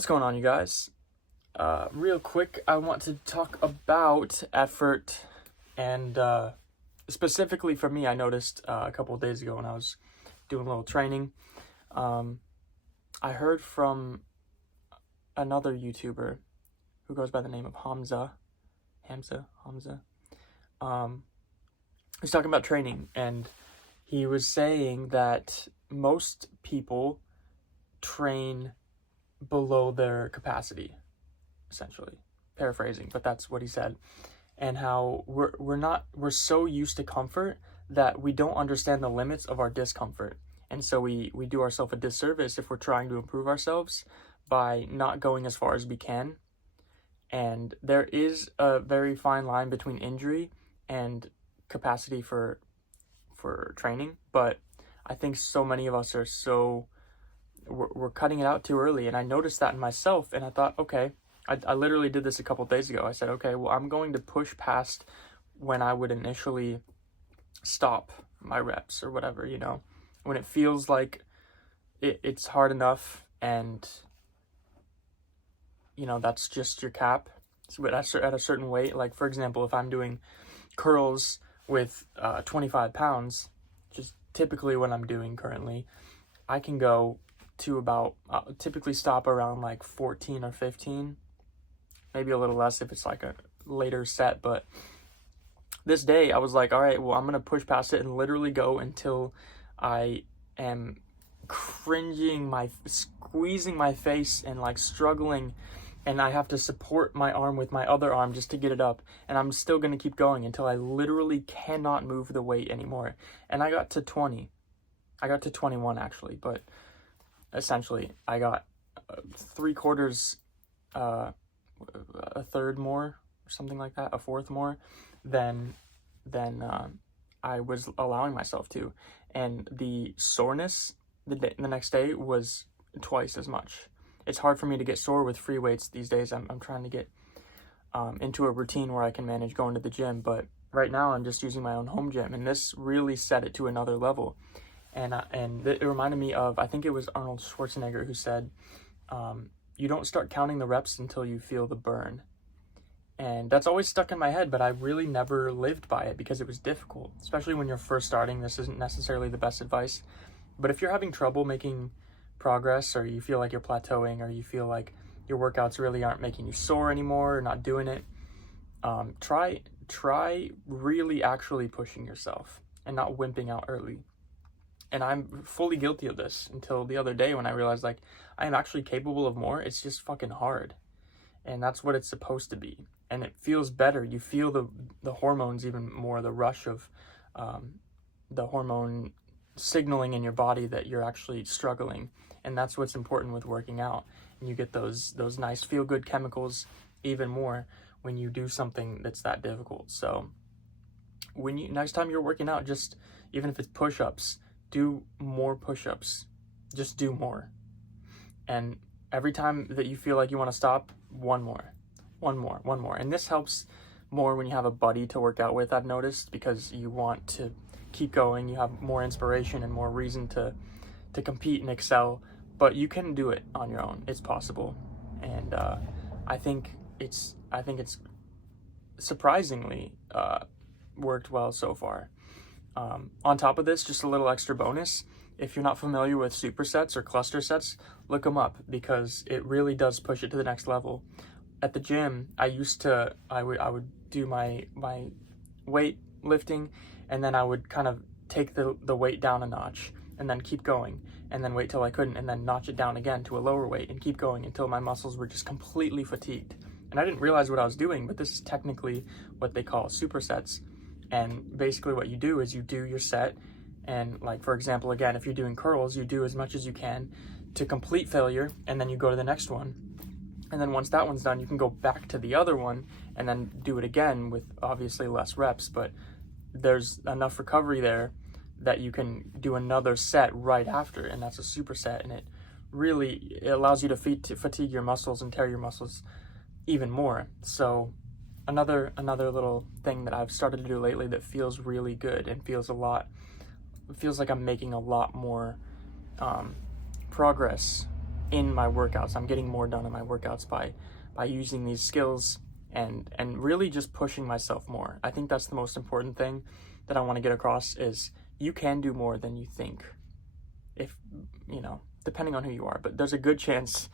What's going on, you guys? Real quick, I want to talk about effort, and specifically for me, I noticed a couple of days ago when I was doing a little training, I heard from another YouTuber who goes by the name of Hamza. He's talking about training, and he was saying that most people train below their capacity, essentially paraphrasing, but that's what he said. And how we're so used to comfort that we don't understand the limits of our discomfort, and so we do ourselves a disservice if we're trying to improve ourselves by not going as far as we can. And there is a very fine line between injury and capacity for training, but I think so many of us are we're cutting it out too early. And I noticed that in myself, and I thought, okay, I literally did this a couple days ago. I said, okay, well, I'm going to push past when I would initially stop my reps or whatever, when it feels like it's hard enough, and that's just your cap. But at a certain weight, like for example, if I'm doing curls with 25 pounds, just typically what I'm doing currently, I can go to about typically stop around like 14 or 15, maybe a little less if it's like a later set. But this day I was like, all right, well, I'm gonna push past it and literally go until I am squeezing my face and like struggling, and I have to support my arm with my other arm just to get it up, and I'm still gonna keep going until I literally cannot move the weight anymore. And I got to 21 actually, but essentially I got three-quarters, a third more, or something like that, a fourth more than I was allowing myself to. And the soreness the next day was twice as much. It's hard for me to get sore with free weights these days. I'm trying to get into a routine where I can manage going to the gym, but right now I'm just using my own home gym, and this really set it to another level. And it reminded me of, I think it was Arnold Schwarzenegger who said, you don't start counting the reps until you feel the burn. And that's always stuck in my head, but I really never lived by it because it was difficult, especially when you're first starting. This isn't necessarily the best advice, but if you're having trouble making progress, or you feel like you're plateauing, or you feel like your workouts really aren't making you sore anymore, or not doing it, try really actually pushing yourself and not wimping out early. And I'm fully guilty of this until the other day when I realized, like, I am actually capable of more. It's just fucking hard. And that's what it's supposed to be. And it feels better. You feel the hormones even more, the rush of the hormone signaling in your body that you're actually struggling. And that's what's important with working out. And you get those nice feel-good chemicals even more when you do something that's that difficult. So next time you're working out, just even if it's push-ups, do more push-ups. Just do more. And every time that you feel like you want to stop, one more. And this helps more when you have a buddy to work out with, I've noticed, because you want to keep going. You have more inspiration and more reason to compete and excel. But you can do it on your own. It's possible. And I think it's surprisingly worked well so far. On top of this, just a little extra bonus, if you're not familiar with supersets or cluster sets, look them up, because it really does push it to the next level. At the gym, I would do my weight lifting, and then I would kind of take the weight down a notch and then keep going, and then wait till I couldn't, and then notch it down again to a lower weight and keep going until my muscles were just completely fatigued. And I didn't realize what I was doing, but this is technically what they call supersets. And basically what you do is you do your set, and like, for example, again, if you're doing curls, you do as much as you can to complete failure, and then you go to the next one. And then once that one's done, you can go back to the other one and then do it again with obviously less reps, but there's enough recovery there that you can do another set right after, and that's a superset. And it allows you to fatigue your muscles and tear your muscles even more. So another little thing that I've started to do lately that feels really good and feels like I'm making a lot more progress in my workouts. I'm getting more done in my workouts by using these skills and really just pushing myself more. I think that's the most important thing that I want to get across is you can do more than you think. If, you know, depending on who you are, but there's a good chance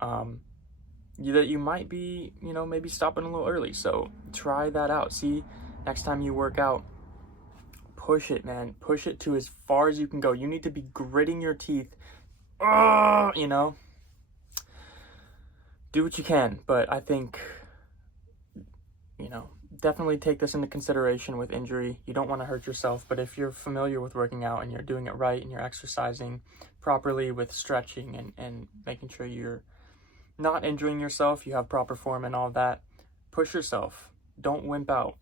that you might be, you know, maybe stopping a little early. So try that out. See, next time you work out, push it, man. Push it to as far as you can go. You need to be gritting your teeth. You know, do what you can. But I think, you know, definitely take this into consideration with injury. You don't want to hurt yourself, but if you're familiar with working out and you're doing it right and you're exercising properly with stretching and making sure you're not injuring yourself, you have proper form and all that, push yourself. Don't wimp out.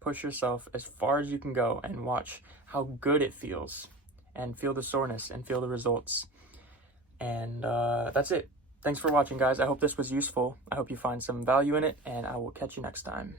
Push yourself as far as you can go and watch how good it feels and feel the soreness and feel the results. And that's it. Thanks for watching, guys. I hope this was useful. I hope you find some value in it, and I will catch you next time.